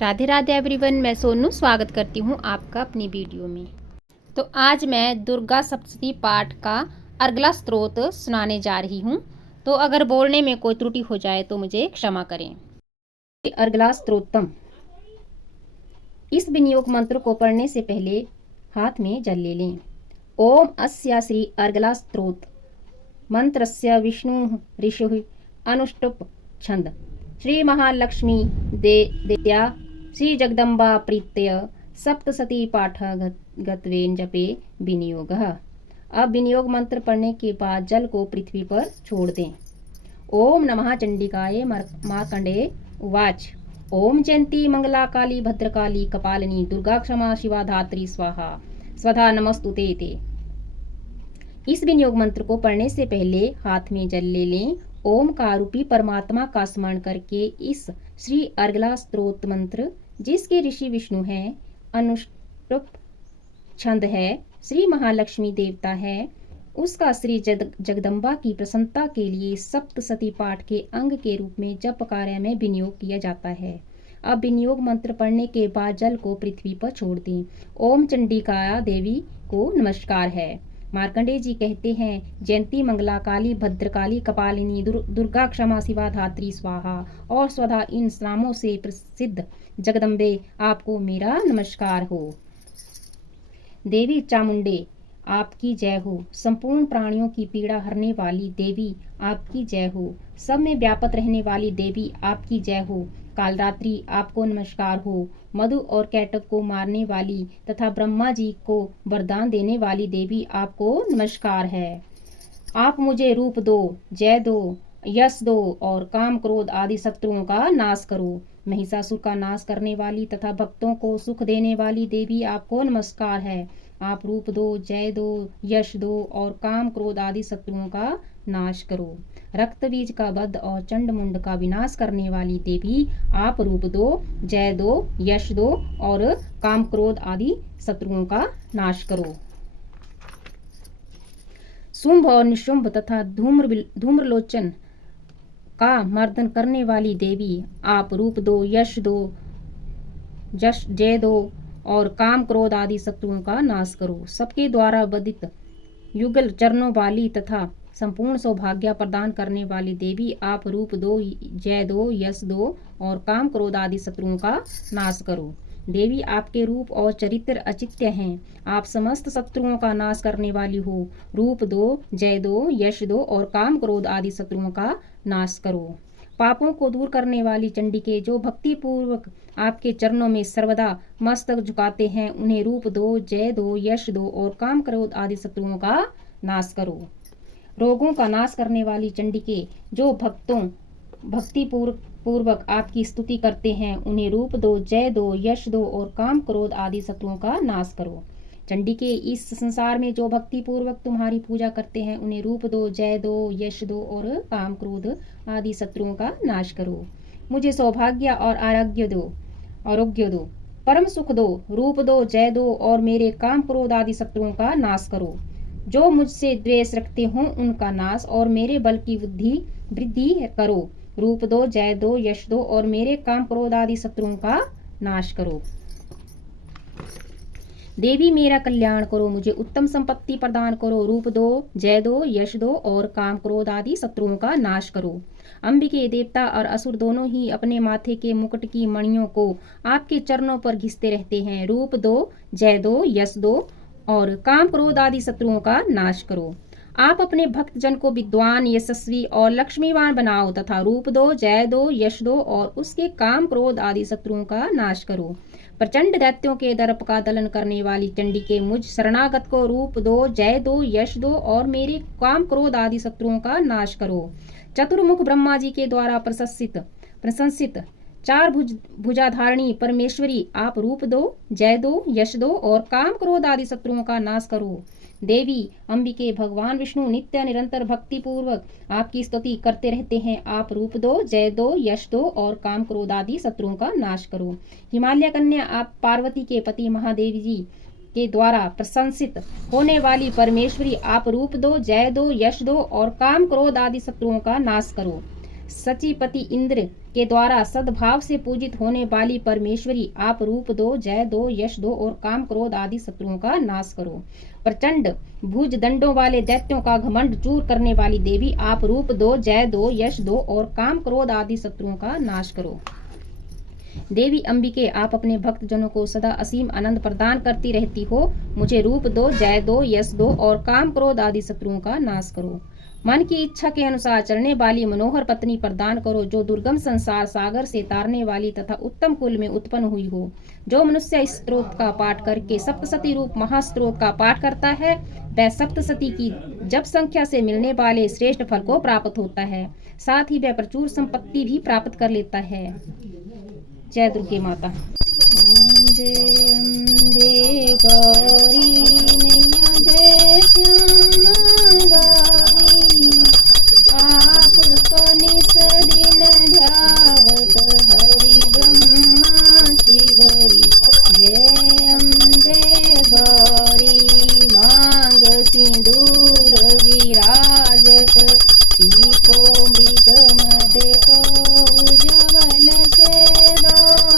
Radhe Radhe everyone, मैं सोनू स्वागत करती हूँ आपका अपनी वीडियो में। तो आज मैं दुर्गा सप्तशती पाठ का अर्गला स्तोत्र सुनाने जा रही हूँ। तो अगर बोलने में कोई त्रुटि हो जाए तो मुझे क्षमा करें। अर्गला स्तोत्रम। इस विनियोग मंत्र को पढ़ने से पहले हाथ में जल ले लें। ओम अस्या श्री अर्गला स्तोत्र मंत्रस्य विष्णु ऋषि अनुष्टुप छंद श्री महालक्ष्मी देत्या श्री जगदम्बा प्रीत्य सप्तशती पाठ गत्वेन जपे विनियोग। अब विनियोग मंत्र पढ़ने के बाद जल को पृथ्वी पर छोड़ दें। ओम नमः चंडिकाय मार्कंडे उवाच। ओम जयंती मंगला काली भद्रकाली कपालिनी दुर्गा क्षमा शिवा धात्री स्वाहा स्वधा नमस्तुते ते। इस विनियोग मंत्र को पढ़ने से पहले हाथ में जल ले लें। ओम का रूपी परमात्मा का स्मरण करके इस श्री अर्गला स्तोत्र मंत्र, जिसके ऋषि विष्णु हैं, अनुष्टुप छंद है, श्री महालक्ष्मी देवता है, उसका श्री जगदम्बा की प्रसन्नता के लिए सप्तशती पाठ के अंग के रूप में जप कार्य में विनियोग किया जाता है। अब विनियोग मंत्र पढ़ने के बाद जल को पृथ्वी पर छोड़ दें। ओम चंडिका देवी को नमस्कार है। मार्कंडेय जी कहते हैं, जयंती मंगला काली भद्रकाली कपालिनी दुर्गा क्षमा शिवा धात्री स्वाहा और स्वधा, इन नामों से प्रसिद्ध जगदम्बे आपको मेरा नमस्कार हो। देवी चामुंडे आपकी जय हो। संपूर्ण प्राणियों की पीड़ा हरने वाली देवी आपकी जय हो। सब में व्यापक रहने वाली देवी आपकी जय हो। कालरात्रि आपको नमस्कार हो। मधु और कैटव को मारने वाली तथा ब्रह्मा जी को वरदान देने वाली देवी आपको नमस्कार है। आप मुझे रूप दो, जय दो, यश दो और काम क्रोध आदि शत्रुओं का नाश करो। महिषासुर का नाश करने वाली तथा भक्तों को सुख देने वाली देवी आपको नमस्कार है। आप रूप दो, जय दो, यश दो और काम क्रोध आदि शत्रुओं का नाश करो। रक्त बीज का वध और चंड मुंड का विनाश करने वाली देवी आप रूप दो, जय दो, यश दो और काम क्रोध आदि शत्रुओं का नाश करो। शुंभ और निशुंभ तथा धूम्रलोचन का मर्दन करने वाली देवी आप रूप दो, यश दो, जय दो और काम क्रोध आदि शत्रुओं का नाश करो। सबके द्वारा वधित युगल चरणों वाली तथा संपूर्ण सौभाग्य प्रदान करने वाली देवी आप रूप दो, जय दो, यश दो और काम क्रोध आदि शत्रुओं का नाश करो। देवी आपके रूप और चरित्र अचित्य हैं। आप समस्त शत्रुओं का नाश करने वाली हो। रूप दो, जय दो, यश दो और काम क्रोध आदि शत्रुओं का नाश करो। पापों को दूर करने वाली चंडिके, जो भक्ति पूर्वक आपके चरणों में सर्वदा मस्तक झुकाते हैं, उन्हें रूप दो, जय दो, यश दो और काम क्रोध आदि शत्रुओं का नाश करो। रोगों का नाश करने वाली चंडिके, जो भक्ति पूर्वक आपकी स्तुति करते हैं, उन्हें रूप दो, जय दो, यश दो और काम क्रोध आदि शत्रुओं का नाश करो। चंडिके, इस संसार में जो भक्ति पूर्वक तुम्हारी पूजा करते हैं, उन्हें रूप दो, जय दो, यश दो और काम क्रोध आदि शत्रुओं का नाश करो। मुझे सौभाग्य और आरोग्य दो, परम सुख दो, रूप दो, जय दो और मेरे काम क्रोध आदि शत्रुओं का नाश करो। जो मुझसे द्वेष रखते हों उनका नाश और मेरे बल की वृद्धि करो। रूप दो, जय दो, यश दो और मेरे काम क्रोध आदि शत्रुओं का नाश करो। देवी मेरा कल्याण करो, मुझे उत्तम संपत्ति प्रदान करो। रूप दो, जय दो, यश दो और काम क्रोध आदि शत्रुओं का नाश करो। अंबिके, देवता और असुर दोनों ही अपने माथे के मुकुट की मणियों को आपके चरणों पर घिसते रहते हैं। रूप दो, जय दो, यश दो और काम क्रोध आदि शत्रुओं का नाश करो। आप अपने भक्त जन को विद्वान, यशस्वी और लक्ष्मीवान बनाओ तथा रूप दो, जय दो, यश दो और उसके काम क्रोध आदि शत्रुओं का नाश करो। प्रचंड दैत्यों के दर्प का दलन करने वाली चंडिके, मुझ शरणागत को रूप दो, जय दो, यश दो और मेरे काम क्रोध आदि शत्रुओं का नाश करो। चतुर्मुख ब्रह्मा जी के द्वारा प्रशंसित चार भुजाधारिणी परमेश्वरी, आप रूप दो, जय दो, यश दो और काम क्रोध आदि शत्रुओं का नाश करो। देवी अंबिके, भगवान विष्णु नित्य निरंतर भक्ति पूर्वक आपकी स्तुति करते रहते हैं। आप रूप दो, जय दो, यश दो और काम क्रोध आदि शत्रुओं का नाश करो। हिमालय कन्या, आप पार्वती के पति महादेव जी के द्वारा प्रशंसित होने वाली परमेश्वरी, आप रूप दो, जय दो, यश दो और काम क्रोध आदि शत्रुओं का नाश करो। सचिपति इंद्र के द्वारा सद्भाव से पूजित होने वाली परमेश्वरी, आप रूप दो, जय दो, यश दो और काम क्रोध आदि शत्रुओं का नाश करो। प्रचंड भुज दंडों वाले दैत्यों का घमंड दूर करने वाली देवी, आप रूप दो, जय दो, यश दो और काम क्रोध आदि शत्रुओं का नाश करो। देवी अंबिके, आप अपने भक्त जनों को सदा असीम आनंद प्रदान करती रहती हो। मुझे रूप दो, जय दो, यश दो और काम क्रोध आदि शत्रुओं का नाश करो। मन की इच्छा के अनुसार चलने वाली मनोहर पत्नी प्रदान करो, जो दुर्गम संसार सागर से तारने वाली तथा उत्तम कुल में उत्पन्न हुई हो। जो मनुष्य इस स्त्रोत का पाठ करके सप्तशती रूप महास्त्रोत का पाठ करता है, वह सप्तशती की जप संख्या से मिलने वाले श्रेष्ठ फल को प्राप्त होता है। साथ ही वह प्रचुर संपत्ति भी प्राप्त कर लेता है। जय दुर्गे माता। ओम जय गौरी मैया जय श्यामा गौरी, आप कनिस दिन ध्यावत हरि ब्रह्मा शिवरी। जय अम्बे गौरी मांग सिंदूर विराजत, टीको मृग मद को उज्ज्वल से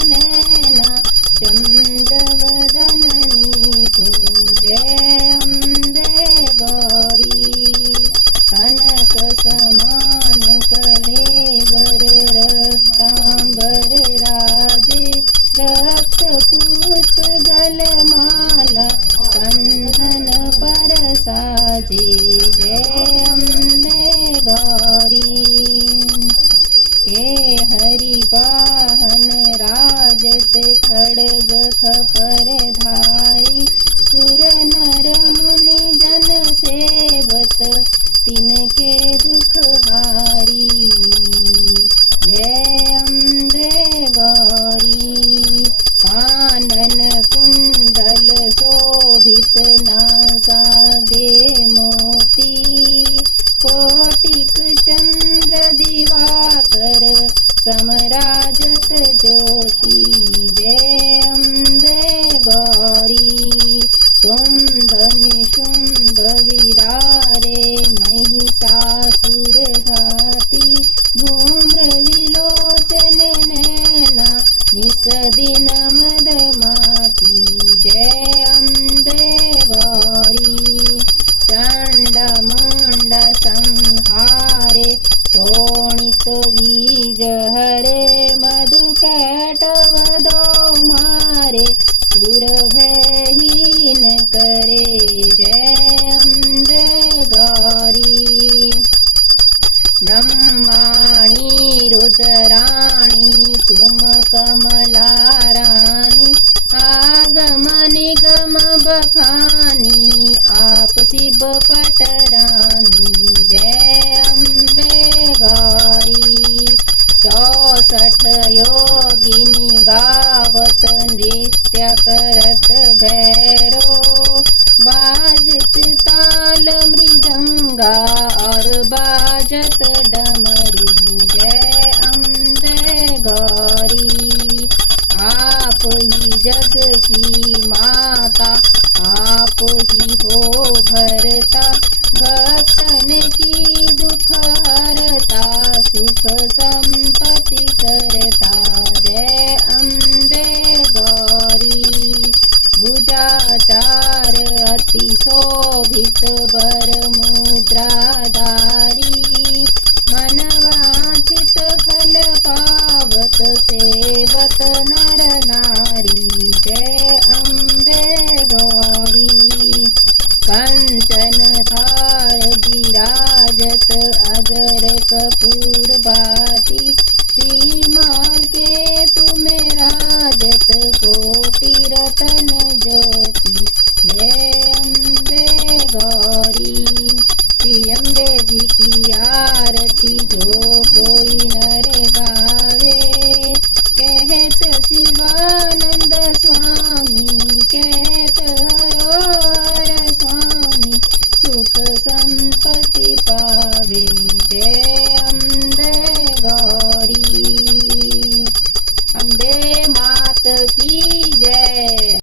नैना चंद्रवदननी को। जय अम्बे गौरी कनक समान कलेवर रक्तांबर राजे, रक्त पुष्प गलमाला कंधन पर साजे। जय अम्बे गौरी के हरि वाहन राजत, खड्ग खपर धारी, सुर नर मुनि जन सेवत, तिनके दुख हारी। जय अम्बे गौरी कानन कुंडल शोभित, नासाग्रे मोती, कोटिक चंद्र दिवाकर, समराजत ज्योति। जय अम्बे गौरी शुंभ निशुंभ विदारे, महिषासुर घाती, धूम्र विलोचन नैना, निसदिन मदमाती। जय अम्बे गौरी चंड मुंड संहारे, शोणित बीज हरे, मधु कैटव दो मारे, सुर भयहीन करे। जय अम्बे गौरी ब्रह्माणी रुद्राणी, तुम कमला रानी, आगम निगम बखानी, आप शिव पटरानी। जय अम्बे गौरी 64 योगिनी गावत, नृत्य करत भैरो, बाजत ताल मृदंगा और बाजत डमरू। जय अम्बे गौरी आप ही जग की माता, आप ही हो भरता, भक्तन की दुख हरता, सुख संपत्ति करता। जय अम्बे गौरी भुजाचार अति शोभित, वर मुद्राधारी, मनवांछित फल पावत, सेवत नर नारी।